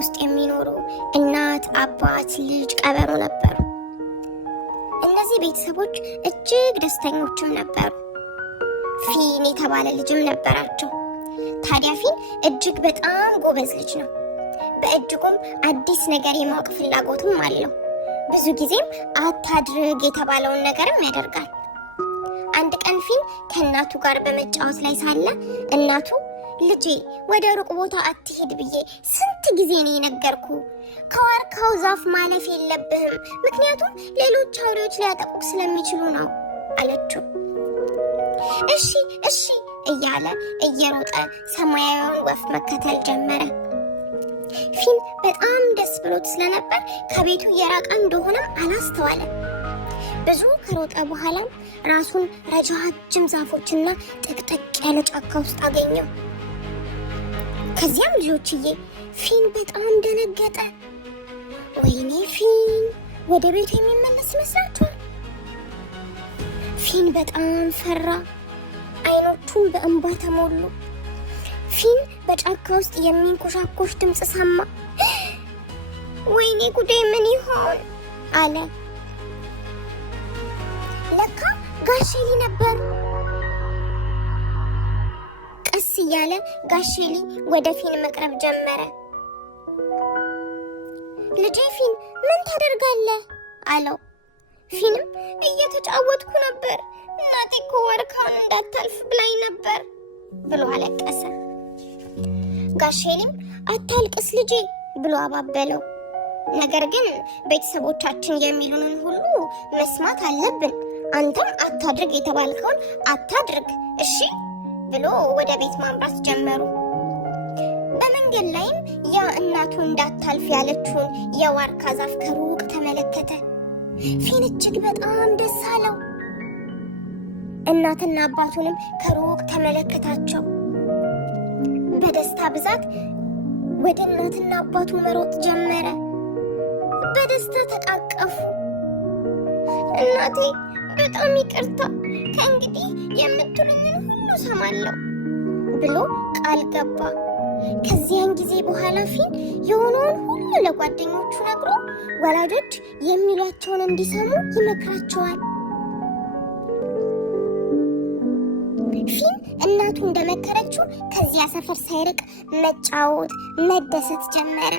ውስጥ የሚኖሩ እናት፣ አባት፣ ልጅ ቀበሮ ነበሩ። እነዚህ ቤተሰቦች እጅግ ደስተኞችም ነበሩ። ፊን የተባለ ልጅም ነበራቸው። ታዲያ ፊን እጅግ በጣም ጎበዝ ልጅ ነው። በእጅጉም አዲስ ነገር የማወቅ ፍላጎትም አለው። ብዙ ጊዜም አታድርግ የተባለውን ነገርም ያደርጋል። አንድ ቀን ፊን ከእናቱ ጋር በመጫወት ላይ ሳለ እናቱ ልጄ ወደ ሩቅ ቦታ አትሄድ ብዬ ስንት ጊዜ ነው የነገርኩ? ከዋርካው ዛፍ ማለፍ የለብህም፣ ምክንያቱም ሌሎች አውሬዎች ሊያጠቁቅ ስለሚችሉ ነው አለችው። እሺ እሺ እያለ እየሮጠ ሰማያዊውን ወፍ መከተል ጀመረ። ፊን በጣም ደስ ብሎት ስለነበር ከቤቱ የራቀ እንደሆነም አላስተዋለም። ብዙ ከሮጠ በኋላም ራሱን ረጃጅም ዛፎችና ጥቅጥቅ ያለ ጫካ ውስጥ አገኘው። ከዚያም ልጆችዬ ፊን በጣም ደነገጠ። ወይኔ ፊን ወደ ቤቱ የሚመለስ ይመስላችኋል? ፊን በጣም ፈራ። አይኖቹም በእንባ ተሞሉ። ፊን በጫካ ውስጥ የሚንኮሻኮሽ ድምፅ ሰማ። ወይኔ ጉዴ ምን ይሆን አለ። ለካ ጋሼሊ ነበር። ቀስ እያለ ጋሼሊ ወደ ፊን መቅረብ ጀመረ። ልጄ ፊን ምን ታደርጋለህ አለው። ፊንም እየተጫወትኩ ነበር፣ እናቴ እኮ ዋርካውን እንዳታልፍ ብላኝ ነበር ብሎ አለቀሰ። ጋሼሊም አታልቅስ ልጄ ብሎ አባበለው። ነገር ግን ቤተሰቦቻችን የሚሉንን ሁሉ መስማት አለብን፣ አንተም አታድርግ የተባልከውን አታድርግ እሺ ብሎ ወደ ቤት ማምራት ጀመሩ። በመንገድ ላይም ያ እናቱ እንዳታልፍ ያለችውን የዋርካ ዛፍ ከሩቅ ተመለከተ። ፊን እጅግ በጣም ደስ አለው። እናትና አባቱንም ከሩቅ ተመለከታቸው። በደስታ ብዛት ወደ እናትና አባቱ መሮጥ ጀመረ። በደስታ ተቃቀፉ። እናቴ በጣም ይቅርታ፣ ከእንግዲህ የምትሉኝን ሁሉ ሰማለሁ ብሎ ቃል ገባ። ከዚያን ጊዜ በኋላ ፊን የሆነውን ሁሉ ለጓደኞቹ ነግሮ ወላጆች የሚሏቸውን እንዲሰሙ ይመክራቸዋል። ፊን እናቱ እንደመከረችው ከዚያ ሰፈር ሳይርቅ መጫወት፣ መደሰት ጀመረ።